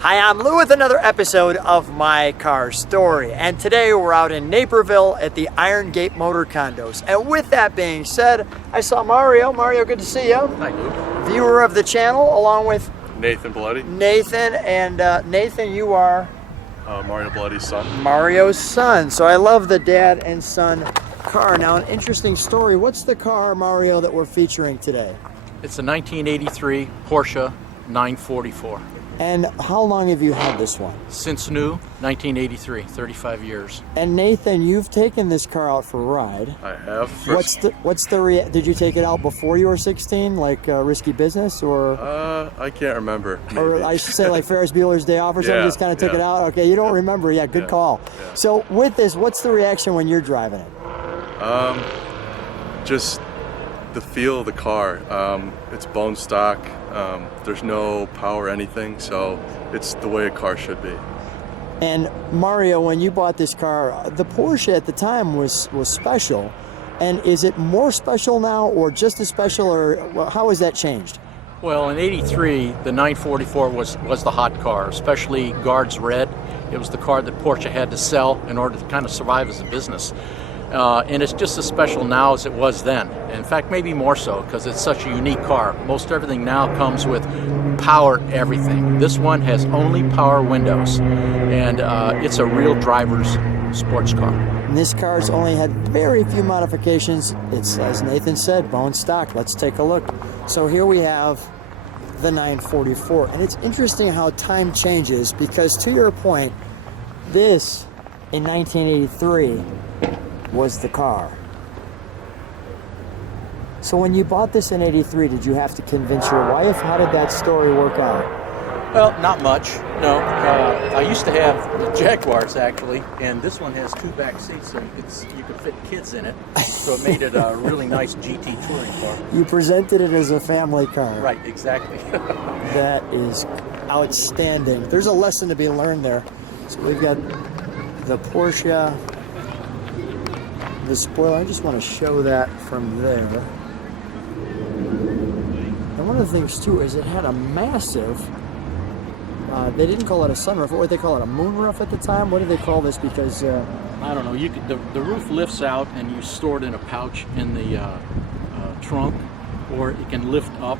Hi, I'm Lou with another episode of My Car Story, and today we're out in Naperville at the Iron Gate Motor Condos. And with that being said, I saw Mario. Mario, good to see you. Hi, Lou. Viewer of the channel, along with Nathan Balettie. Nathan, and Nathan, you are Mario Balettie's son. Mario's son. So I love the dad and son car. Now, an interesting story. What's the car, Mario, that we're featuring today? It's a 1983 Porsche 944. And how long have you had this one? Since new, 1983, 35 years. And Nathan, you've taken this car out for a ride. I have. Did you take it out before you were 16, like risky business, or? I can't remember. Maybe. Or I should say like Ferris Bueller's Day Off or something, just kind of took it out? Okay, you don't remember. Yeah, good call. Yeah. So with this, what's the reaction when you're driving it? Just the feel of the car. It's bone stock. There's no power or anything, so it's the way a car should be. And Mario, when you bought this car, the Porsche at the time was special. And is it more special now, or just as special, or how has that changed? Well, in 83, the 944 was the hot car, especially Guards Red. It was the car that Porsche had to sell in order to kind of survive as a business. And it's just as special now as it was then. In fact, maybe more so, because it's such a unique car. Most everything now comes with power everything. This one has only power windows, and it's a real driver's sports car. And this car's only had very few modifications. It's, as Nathan said, bone stock. Let's take a look. So here we have the 944. And it's interesting how time changes, because to your point, this in 1983 was the car. So when you bought this in 83, did you have to convince your wife? How did that story work out? Well, not much, no. I used to have the Jaguars, actually, and this one has two back seats, and you could fit kids in it, so it made it a really nice GT touring car. You presented it as a family car. Right, exactly. That is outstanding. There's a lesson to be learned there. So we've got the Porsche, the spoiler. I just want to show that from there. And one of the things too is it had a massive, they didn't call it a sunroof. What would they call it? A moonroof at the time? What did they call this? Because I don't know. You could, the roof lifts out and you store it in a pouch in the trunk, or it can lift up,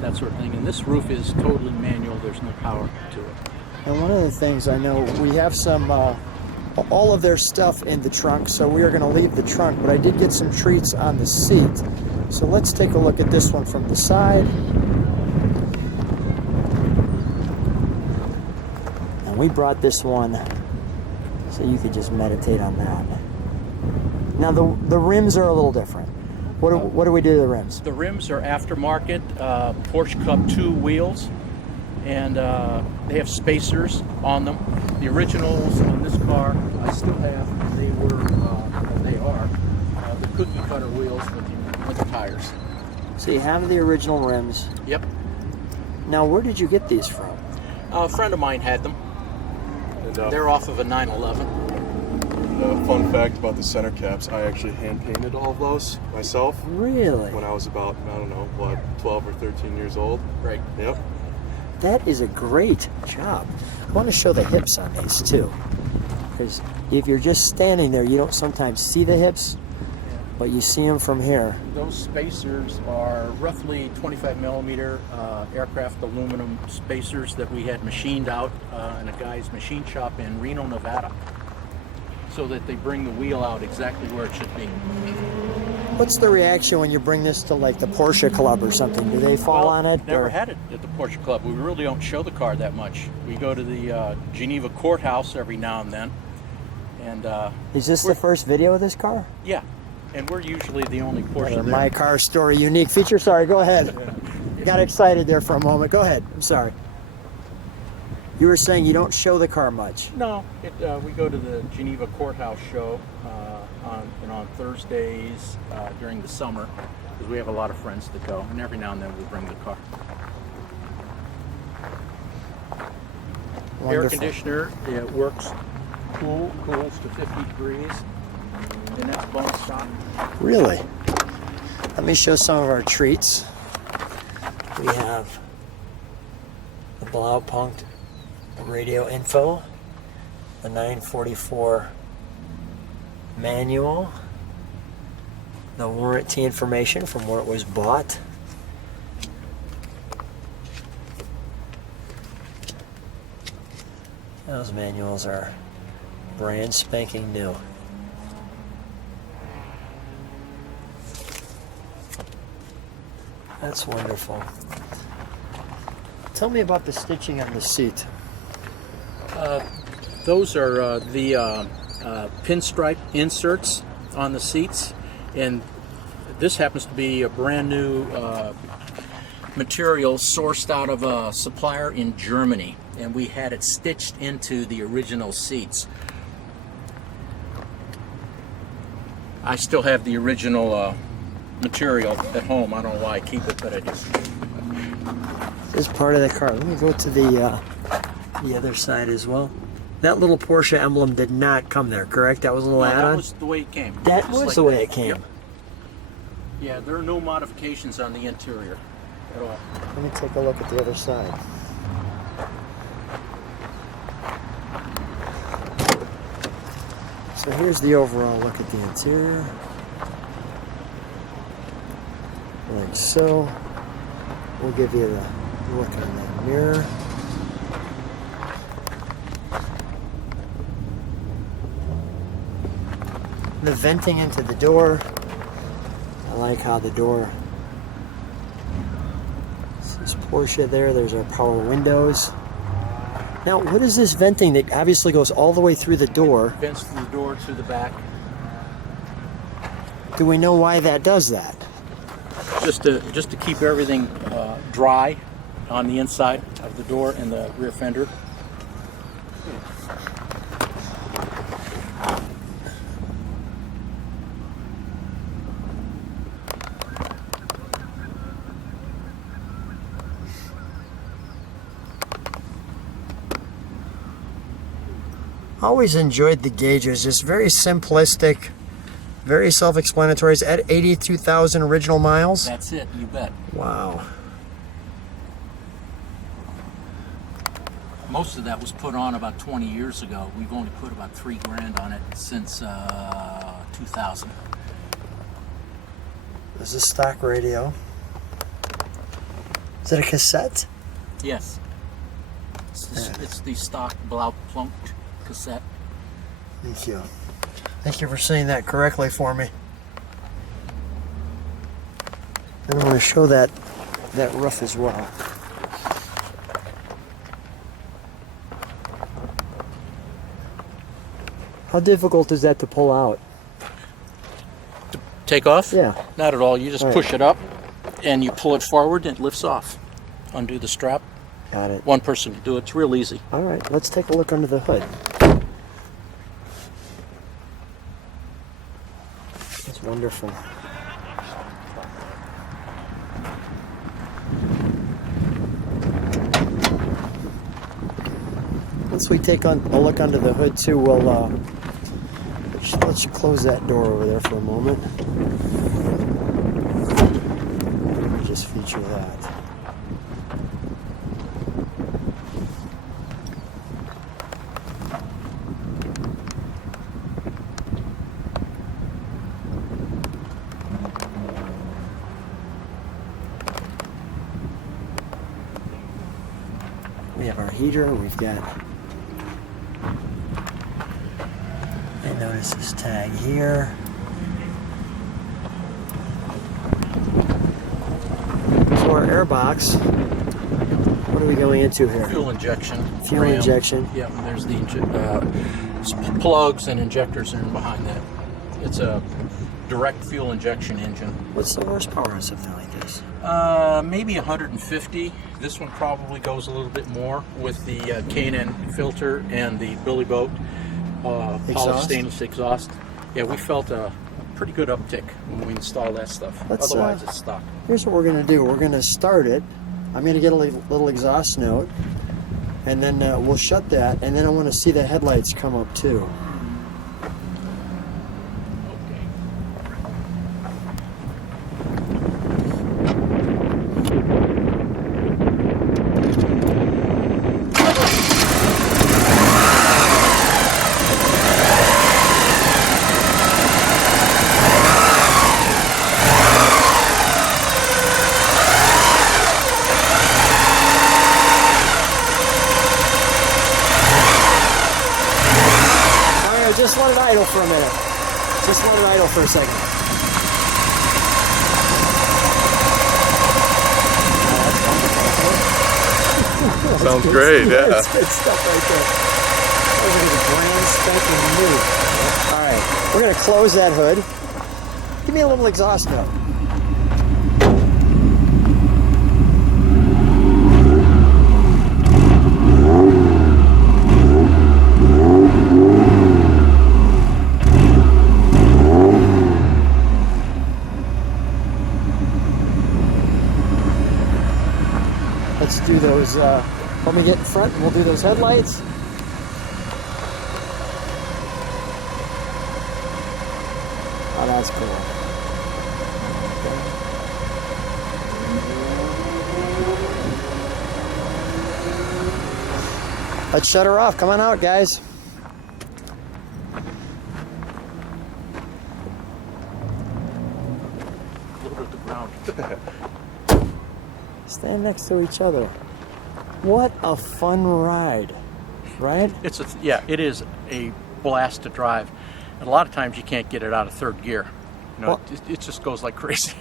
that sort of thing. And this roof is totally manual. There's no power to it. And one of the things I know, we have some all of their stuff in the trunk, so we are going to leave the trunk, but I did get some treats on the seat. So let's take a look at this one from the side. And we brought this one so you could just meditate on that. Now the rims are a little different. What do we do to the rims? The rims are aftermarket Porsche Cup 2 wheels, and they have spacers on them. The originals on this car I still have. They are the cookie cutter wheels with the tires. So you have the original rims. Yep. Now where did you get these from? A friend of mine had them. And, They're off of a 911. Fun fact about the center caps, I actually hand painted all of those myself. Really? When I was about, 12 or 13 years old. Right. Yep. That is a great job. I want to show the hips on these too, because if you're just standing there, you don't sometimes see the hips, but you see them from here. Those spacers are roughly 25 millimeter aircraft aluminum spacers that we had machined out in a guy's machine shop in Reno, Nevada, so that they bring the wheel out exactly where it should be. What's the reaction when you bring this to like the Porsche Club or something? Do they fall on it? Never had it at the Porsche Club. We really don't show the car that much. We go to the Geneva courthouse every now and then. And is this the first video of this car? Yeah, and we're usually the only Porsche there. My Car Story unique feature. Sorry, go ahead. Got excited there for a moment. Go ahead. I'm sorry. You were saying you don't show the car much. No, we go to the Geneva courthouse show on Thursdays during the summer, because we have a lot of friends that go, and every now and then we bring the car. Wonderful. Air conditioner, it works cools to 50 degrees, and that's bone stock. Really? Let me show some of our treats. We have the Blaupunkt radio info, the 944 manual, the warranty information from where it was bought. Those manuals are brand spanking new. That's wonderful. Tell me about the stitching on the seat. Those are the pinstripe inserts on the seats, and this happens to be a brand new material sourced out of a supplier in Germany, and we had it stitched into the original seats. I still have the original material at home. I don't know why I keep it, but I do. This is part of the car. Let me go to the other side as well. That little Porsche emblem did not come there, correct? That was a little add-on? That was the way it came. That Just was like the way that. it came. Yep. Yeah, there are no modifications on the interior at all. Let me take a look at the other side. So here's the overall look at the interior. Like so. We'll give you the look on that mirror. The venting into the door. I like how the door says Porsche there. There's our power windows. Now, what is this venting that obviously goes all the way through the door? Vents from the door to the back. Do we know why that does that? Just to keep everything dry on the inside of the door and the rear fender. Always enjoyed the gauges, just very simplistic, very self-explanatory. It's at 82,000 original miles. That's it, you bet. Wow. Most of that was put on about 20 years ago. We've only put about $3,000 on it since 2000. This is stock radio. Is it a cassette? Yes. It's the stock Blau Plunk cassette. Thank you. Thank you for saying that correctly for me. And I'm going to show that roof as well. How difficult is that to pull out? Take off? Yeah. Not at all. You just All right. push it up and you pull it forward and it lifts off. Undo the strap. Got it. One person can do it. It's real easy. All right, let's take a look under the hood. That's wonderful. Once we take a look under the hood too, we'll let's close that door over there for a moment. Just feature that. We have our heater, we've got, and notice this tag here. So our air box, what are we going into here? Fuel injection. Fuel ram. injection. Yeah, and there's the plugs and injectors in behind that. It's a direct fuel injection engine. What's the horsepower on something like this? Maybe 150. This one probably goes a little bit more with the K&N filter and the Billy Boat polished stainless exhaust. Yeah, we felt a pretty good uptick when we installed that stuff. Otherwise, it's stock. Here's what we're going to do. We're going to start it. I'm going to get a little exhaust note, and then we'll shut that, and then I want to see the headlights come up too. just let it idle for a minute. Just let it idle for a second. Sounds great, yeah. That's good stuff right there. Those are the brand spanking new. All right, we're gonna close that hood. Give me a little exhaust note. Let's do those, when we get in front, we'll do those headlights. Oh, that's cool. Okay. Let's shut her off. Come on out, guys. Load at the ground. Stand next to each other. What a fun ride, right? It is a blast to drive. And a lot of times you can't get it out of third gear. You know, Well- it just goes like crazy.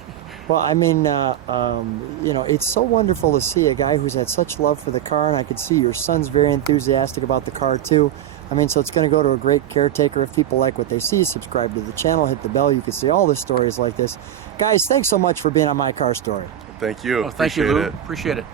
Well, I mean, you know, it's so wonderful to see a guy who's had such love for the car, and I could see your son's very enthusiastic about the car too. I mean, so it's going to go to a great caretaker. If people like what they see, subscribe to the channel, hit the bell. You can see all the stories like this. Guys, thanks so much for being on My Car Story. Thank you. Well, thank you, Appreciate Lou. it. Appreciate it.